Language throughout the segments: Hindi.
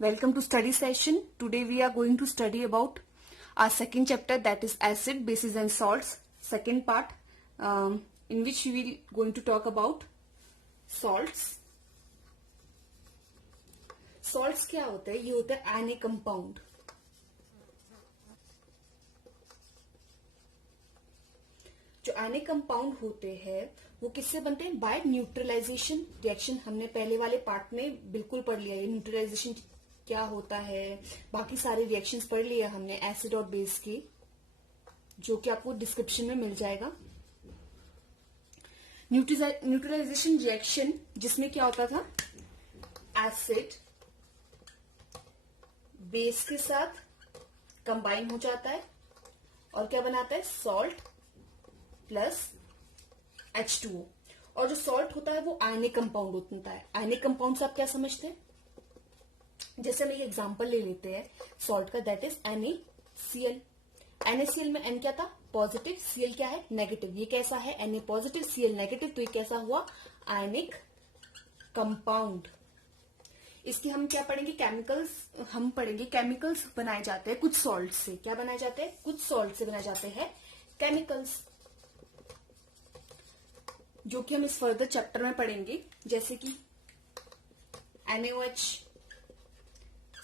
Welcome to study session. Today we are going to study about our second chapter, that is acid, bases and salts. Second part, in which we will going to talk about salts. Salts क्या होता है? ये होता है आयनिक कंपाउंड. जो आयनिक कंपाउंड होते हैं वो किससे बनते हैं? By neutralization reaction. हमने पहले वाले पार्ट में बिल्कुल पढ़ लिया है न्यूट्रलाइजेशन क्या होता है. बाकी सारे रिएक्शंस पढ़ लिए हमने एसिड और बेस के, जो कि आपको डिस्क्रिप्शन में मिल जाएगा. न्यूट्रलाइजेशन रिएक्शन जिसमें क्या होता था, एसिड बेस के साथ कंबाइन हो जाता है और क्या बनाता है? Salt plus H2O. और जो सॉल्ट होता है वो आयनिक कंपाउंड होता है. आयनिक कंपाउंड से आप क्या समझते हैं? जैसे हम एक एग्जांपल ले लेते हैं सॉल्ट का, दैट इज NaCl. NaCl में N क्या था? पॉजिटिव, Cl क्या है? नेगेटिव. ये कैसा है? Na पॉजिटिव, Cl नेगेटिव, तो ये कैसा हुआ? Ionic compound. इसकी हम क्या पढ़ेंगे? केमिकल्स. हम पढ़ेंगे केमिकल्स बनाए जाते हैं कुछ सॉल्ट से. क्या बनाए जाते हैं? कुछ सॉल्ट से बनाए जाते हैं केमिकल्स, जो कि हम इस फर्दर चैप्टर में पढ़ेंगे. जैसे कि NaOH,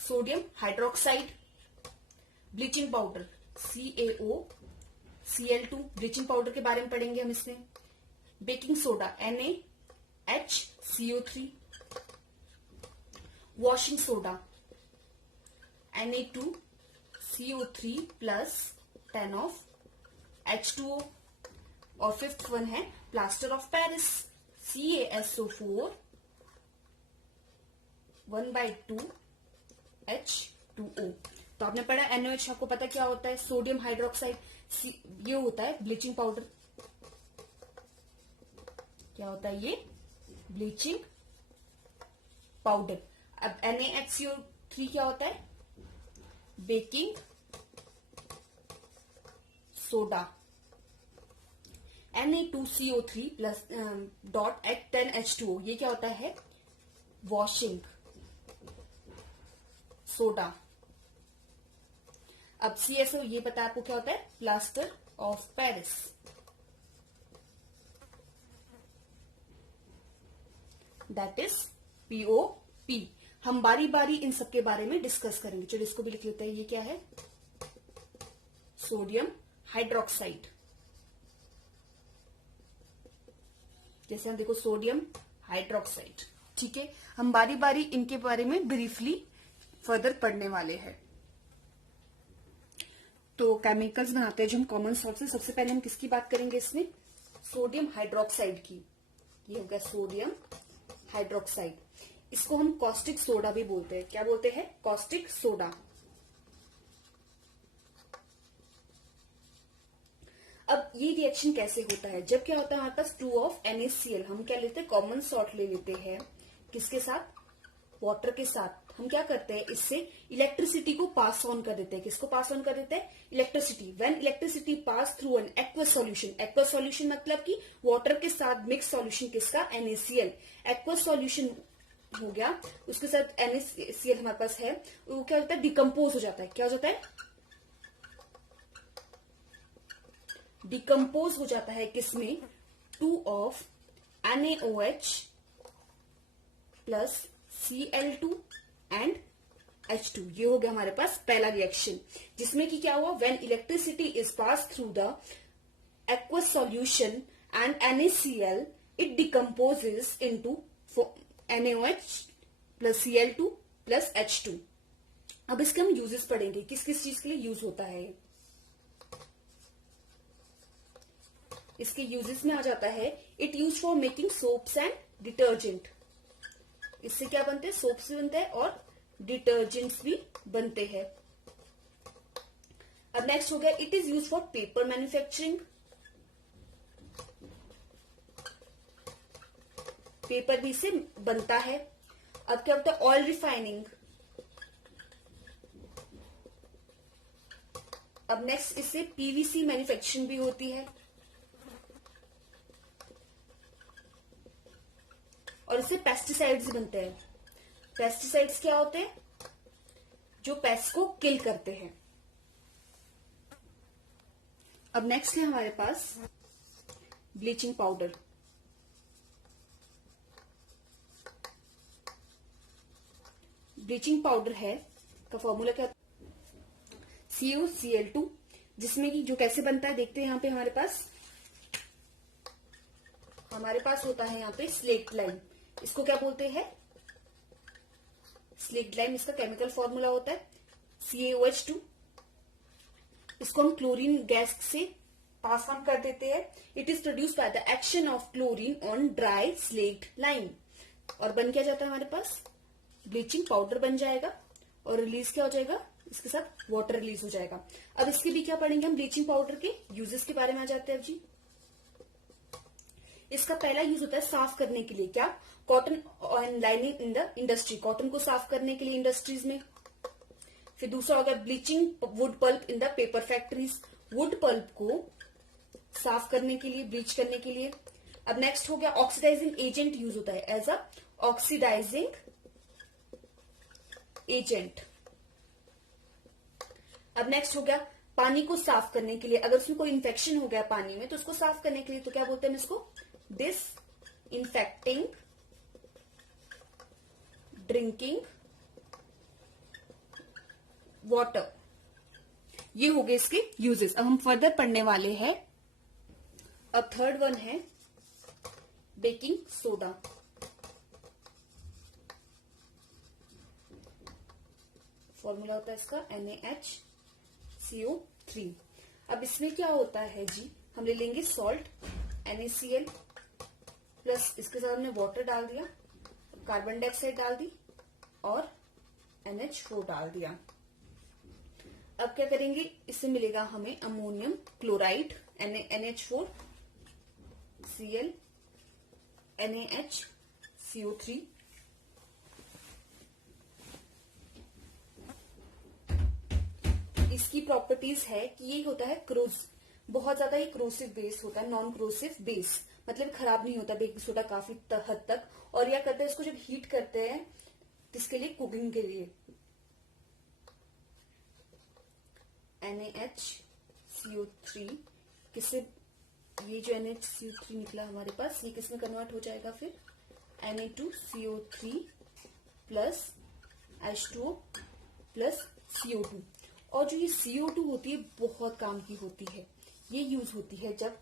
sodium hydroxide, bleaching powder CaO, Cl2, bleaching powder के बारे में पढ़ेंगे हम इसमें. Baking soda NaHCO3, washing soda Na2CO3 plus 10 of H2O. और फिफ्थ वन है plaster of Paris CaSO4 1/2 H2O. तो आपने पढ़ा NaOH. आपको पता क्या होता है? Sodium hydroxide. ये होता है ब्लीचिंग पाउडर. क्या होता है ये? Bleaching powder. अब NaHCO3 क्या होता है? Baking soda. Na2CO3 plus dot 10 H2O. ये क्या होता है? Washing soda. अब CSO ये पता है आपको क्या होता है? Plaster of Paris. That is POP. हम बारी बारी इन सबके बारे में डिस्कस करेंगे. चलो इसको भी लिख लेते हैं. ये क्या है? Sodium hydroxide. जैसे हम देखो सोडियम हाइड्रोक्साइड. ठीक है, हम बारी बारी इनके बारे में ब्रीफली फर्दर पढ़ने वाले हैं. तो केमिकल्स बनाते हैं जो हम कॉमन सॉल्ट से. सबसे पहले हम किसकी बात करेंगे इसमें? सोडियम हाइड्रोक्साइड की. ये हो गया सोडियम हाइड्रोक्साइड. इसको हम कॉस्टिक सोडा भी बोलते हैं. क्या बोलते हैं? Caustic soda. अब ये रिएक्शन कैसे होता है? जब क्या होता है हमारे पास 2 ऑफ NaCl, हम क्या लेते हैं? कॉमन सॉल्ट ले लेते हैं. किसके साथ? वाटर के साथ. हम क्या करते हैं? इससे इलेक्ट्रिसिटी को पास ऑन कर देते हैं. किसको पास ऑन कर देते हैं? Electricity. When electricity pass through an aqueous solution. Aqueous solution मतलब कि वाटर के साथ मिक्स सॉल्यूशन. किसका? NaCl. एक्वस सॉल्यूशन हो गया, उसके साथ NaCl हमारे पास है. वो क्या होता है? डिकम्पोज हो जाता है. क्या हो जाता है? डिकम्पोज हो जाता है. किसमें? 2 of NaOH plus Cl2 and H2. ये हो गया हमारे पास पहला रिएक्शन, जिसमें कि क्या हुआ? When electricity is pass through the aqueous solution and NaCl, it decomposes into NaOH plus Cl2 plus H2. अब इसके हम यूजेस पढ़ेंगे. किस किस चीज के लिए यूज होता है? इसके यूजेस में आ जाता है, it use for making soaps and detergent. इससे क्या बनते हैं? सोप्स भी बनते हैं और डिटर्जेंट्स भी बनते हैं. अब नेक्स्ट हो गया, it is use for paper manufacturing. Paper भी इससे बनता है. अब क्या होता है? Oil refining. अब नेक्स्ट इससे PVC मैन्युफैक्चरिंग भी होती है. और इससे पेस्टिसाइड्स बनते हैं. पेस्टिसाइड्स क्या होते हैं? जो पेस्ट को किल करते हैं। अब नेक्स्ट है हमारे पास ब्लीचिंग पाउडर। ब्लीचिंग पाउडर है का फॉर्मूला क्या, CuCl2, जिसमें कि जो कैसे बनता है देखते हैं। यहाँ पे हमारे पास होता है यहाँ पे स्लेक्ट लाइम। इसको क्या बोलते हैं, स्लेक्ट लाइम। इसका केमिकल फॉर्मूला होता है CaOH2। इसको हम क्लोरीन गैस से पास ऑन कर देते हैं। It is produced by the action of chlorine on dry slaked lime, और बन क्या जाता है हमारे पास, ब्लीचिंग पाउडर बन जाएगा। और रिलीज क्या हो जाएगा, इसके साथ वाटर रिलीज हो जाएगा। अब इसके भी क्या पढ़ेंगे हम, ब्लीचिंग पाउडर के यूजेस के बारे में आ जाते हैं अब जी। इसका पहला यूज होता है साफ करने के लिए, क्या, cotton and lining in the industry, cotton को साफ करने के लिए इंडस्ट्रीज में। फिर दूसरा हो गया bleaching wood pulp in the paper factories, wood pulp को साफ करने के लिए, ब्लीच करने के लिए। अब नेक्स्ट हो गया ऑक्सीडाइजिंग एजेंट यूज होता है एज अ ऑक्सीडाइजिंग एजेंट। अब नेक्स्ट हो गया पानी को साफ करने के लिए, अगर उसमें कोई इन्फेक्शन हो गया पानी में तो उसको साफ करने के लिए तो क्या बोलते हैं इसको, डिस इन्फेक्टिंग ड्रिंकिंग वाटर। ये हो गए इसके यूजेस। अब हम फर्दर पढ़ने वाले हैं। अब थर्ड वन है बेकिंग सोडा। फॉर्मूला होता है इसका NaHCO3। अब इसमें क्या होता है जी, हम ले लेंगे सॉल्ट NaCl प्लस इसके साथ हमने वाटर डाल दिया, कार्बन डाइऑक्साइड डाल दी और NH4 डाल दिया। अब क्या करेंगे, इससे मिलेगा हमें ammonium chloride NH4 Cl NaHCO3। इसकी प्रॉपर्टीज है कि ये होता है बहुत ज्यादा ही क्रोसिव बेस होता है, नॉन क्रोसिव बेस, मतलब खराब नहीं होता बेकिंग सोडा काफी हद तक। और क्या करते हैं, इसको जब हीट करते हैं किसके लिए, कुकिंग के लिए। NaHCO3 किससे, ये जो NaHCO3 निकला हमारे पास, ये किसमें कन्वर्ट हो जाएगा फिर Na2CO3 plus H2O plus CO2। और जो ये CO2 होती है बहुत काम की होती है, ये यूज होती है जब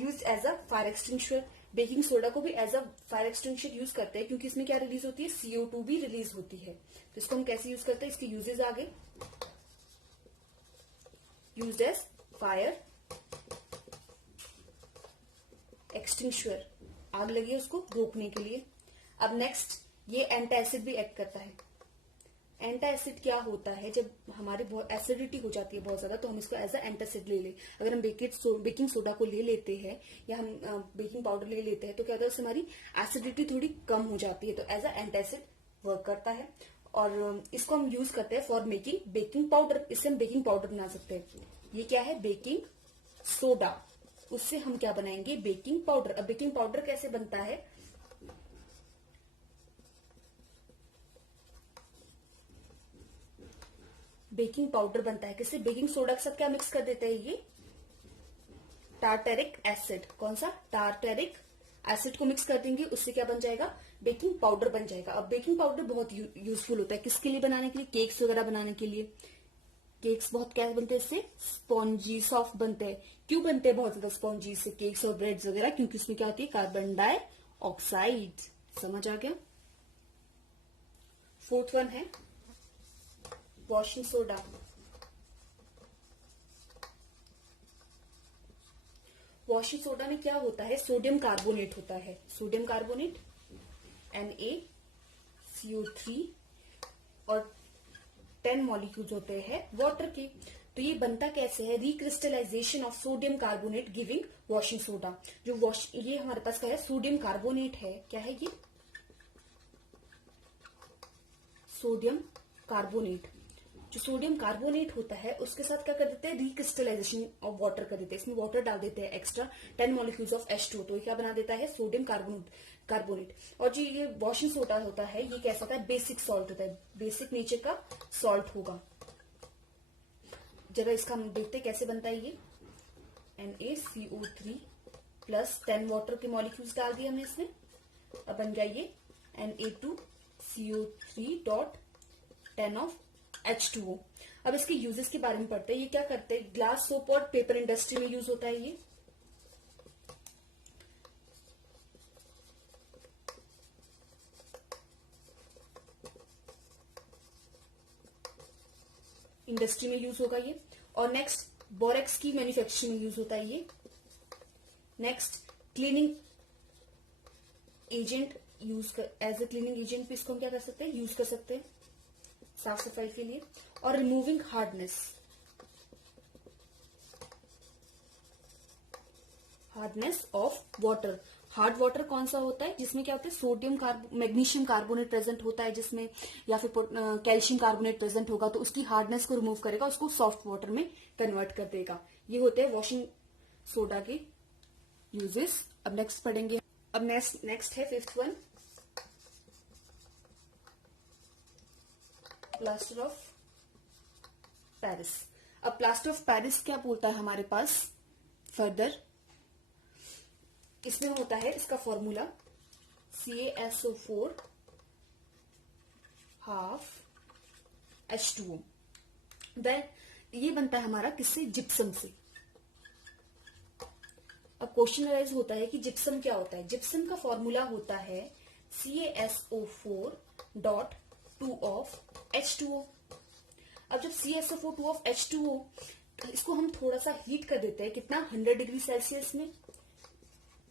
use as a fire extinguisher. Baking soda को भी as a fire extinguisher use करते हैं क्योंकि इसमें क्या रिलीज होती है, CO2 भी रिलीज होती है। तो इसको हम कैसे यूज करते हैं, इसके यूजेस आगे, यूज्ड एज फायर एक्सटिंग्विशर, आग लगी है उसको रोकने के लिए। अब नेक्स्ट ये एंटासिड भी एक्ट करता है। एंटासिड क्या होता है, जब हमारे बहुत एसिडिटी हो जाती है बहुत ज्यादा तो हम इसको एज अ एंटासिड ले लें। अगर हम बेकिंग सोडा को ले लेते हैं या हम बेकिंग पाउडर ले लेते हैं तो क्या होता है, उससे हमारी एसिडिटी थोड़ी कम हो जाती है, तो एज अ एंटासिड वर्क करता है। और इसको हम यूज करते हैं फॉर मेकिंग बेकिंग पाउडर। इससे हम बेकिंग पाउडर बना सकते हैं। ये क्या है, बेकिंग सोडा, उससे हम क्या बनाएंगे, बेकिंग पाउडर। अब बेकिंग पाउडर कैसे बनता है, बेकिंग पाउडर बनता है किससे, बेकिंग सोडा के साथ क्या मिक्स कर देते हैं, ये टार्टेरिक एसिड। कौन सा, टार्टेरिक एसिड को मिक्स कर देंगे, उससे क्या बन जाएगा, बेकिंग पाउडर बन जाएगा। अब बेकिंग पाउडर बहुत यूजफुल होता है किसके लिए बनाने के लिए, केक्स वगैरह बनाने के लिए। केक्स बहुत क्या बनते हैं इससे, स्पॉन्जी सॉफ्ट बनते हैं। क्यों बनते हैं बहुत ज्यादा स्पॉन्जी से केक्स और ब्रेड्स वगैरह, क्योंकि उसमें क्या होती है, कार्बन डाइऑक्साइड। समझ आ गया। फोर्थ वन है वॉशिंग सोडा। वॉशिंग सोडा में क्या होता है, सोडियम कार्बोनेट होता है, सोडियम कार्बोनेट NaCO3 और 10 मॉलिक्यूल्स होते हैं वाटर के। तो ये बनता कैसे है, recrystallisation of sodium carbonate giving washing soda. जो ये हमारे पास क्या है, सोडियम कार्बोनेट है, क्या है ये, सोडियम कार्बोनेट। जो सोडियम कार्बोनेट होता है उसके साथ क्या कर देते हैं, रिक्रिस्टलाइजेशन ऑफ वाटर कर देते हैं, इसमें वाटर डाल देते हैं एक्स्ट्रा 10 मॉलिक्यूल्स ऑफ H2O, तो ये क्या बना देता है, सोडियम कार्बोनेट। और जो ये वॉशिंग सोडा होता है ये कैसा होता है, बेसिक सॉल्ट होता है, बेसिक नेचर का सॉल्ट होगा। जरा इसका हम देखते हैं कैसे बनता है ये। NaCO3 प्लस 10 वाटर के मॉलिक्यूल्स डाल दिए हमने इसमें, अब बन गया ये Na2CO3.10 ऑफ H2O। अब इसके यूजेस के बारे में पढ़ते हैं। ये क्या करते हैं, ग्लास सोप और पेपर इंडस्ट्री में यूज होता है ये। इंडस्ट्री में यूज होगा ये। और नेक्स्ट बोरेक्स की मैन्युफैक्चरिंग में यूज होता है ये। Next cleaning agent as a cleaning agent भी इसको हम क्या कर सकते हैं, यूज कर सकते हैं साफ सफाई के लिए। और removing hardness of water. Hard water कौन सा होता है, जिसमें क्या होता है, सोडियम मैग्नीशियम कार्बोनेट प्रेजेंट होता है जिसमें, या फिर कैल्शियम कार्बोनेट प्रेजेंट होगा, तो उसकी हार्डनेस को रिमूव करेगा, उसको सॉफ्ट वाटर में कन्वर्ट कर देगा। ये होते हैं वॉशिंग सोडा के यूजेस। अब नेक्स्ट पढ़ेंगे। अब नेक्स्ट है 5th one, plaster of Paris. अब प्लास्टर ऑफ पेरिस क्या बोलता है हमारे पास फर्दर, इसमें होता है इसका formula CaSO4 half H2O। Then ये बनता है हमारा किससे, जिप्सम से। अब क्वेश्चन अराइज होता है कि जिप्सम क्या होता है। जिप्सम का फॉर्मूला होता है CaSO4.2 ऑफ H2O। अब जब CaSO4 2 ऑफ H2O, इसको हम थोड़ा सा हीट कर देते हैं, कितना, 100 डिग्री सेल्सियस में,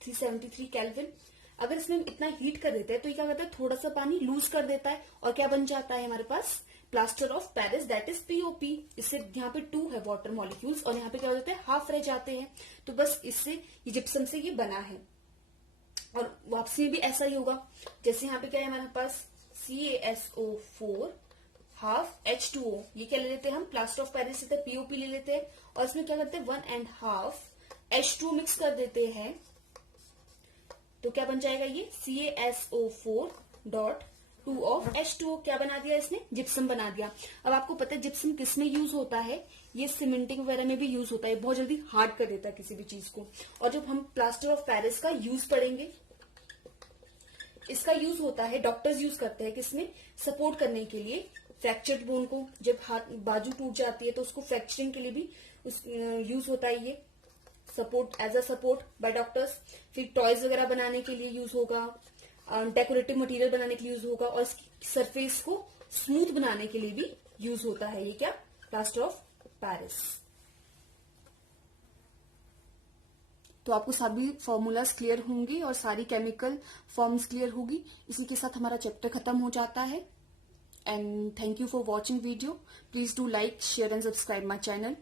373 केल्विन। अगर इसमें इतना हीट कर देते हैं तो ये क्या करता है, थोड़ा सा पानी लूज कर देता है, और क्या बन जाता है हमारे पास, plaster of Paris, that is POP। इससे यहाँ पे 2 है वाटर मॉलिक्यूल्स, और यहाँ पे क्या हो जाता है, हाफ रह जाते हैं। तो बस इससे ये जिप्सम से ये बना है। और वापसी में भी ऐसा ही होगा, जैसे यहाँ पे क्या है हमारे पास, CaSO4 हाफ H2O, ये क्या ले लेते हैं हम, प्लास्टर ऑफ पेरिस से POP ले लेते हैं, और इसमें क्या करते हैं 1.5 H2O मिक्स कर देते हैं, तो क्या बन जाएगा ये CaSO4.2 ऑफ H2O। क्या बना दिया इसने, जिप्सम बना दिया। अब आपको पता है जिप्सम किस में यूज होता है, ये सीमेंटिंग वगैरह में भी यूज होता है, बहुत जल्दी हार्ड कर देता है किसी भी चीज को। और जब हम प्लास्टर ऑफ पेरिस का यूज पढ़ेंगे, इसका यूज होता है, डॉक्टर्स यूज करते हैं किसमें, सपोर्ट करने के लिए फ्रैक्चर्ड बोन को। जब हाथ बाजू टूट जाती है तो उसको फ्रैक्चरिंग के लिए भी यूज होता है ये, support, as a support by doctors. फिर टॉयज वगैरह बनाने के लिए यूज होगा, डेकोरेटिव मटेरियल बनाने के लिए यूज होगा, और इसकी सरफेस को स्मूथ बनाने के लिए भी यूज होता है ये क्या, प्लास्टर ऑफ पेरिस। तो आपको सभी फॉर्मूलाज क्लियर होंगे और सारी केमिकल फॉर्म्स क्लियर होगी। इसी के साथ हमारा चैप्टर खत्म हो जाता है। And thank you for watching video. Please do like, share and subscribe my channel.